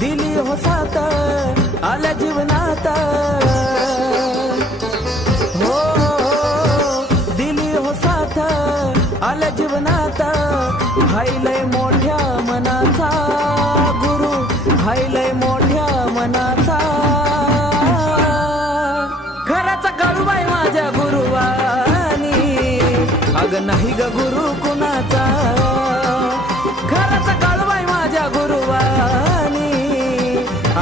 दिली हो सात आल्या जीवनात. हो दिली हो साथ आल्या जीवनात. हायलय मोठ्या मनाचा गुरु हायलय मोठ्या मनाचा. घराचा काळूबाई माझ्या गुरुवानी. अग नाही ग गुरु कुणाचा? घराचा काळूबाई माझ्या गुरुवानी.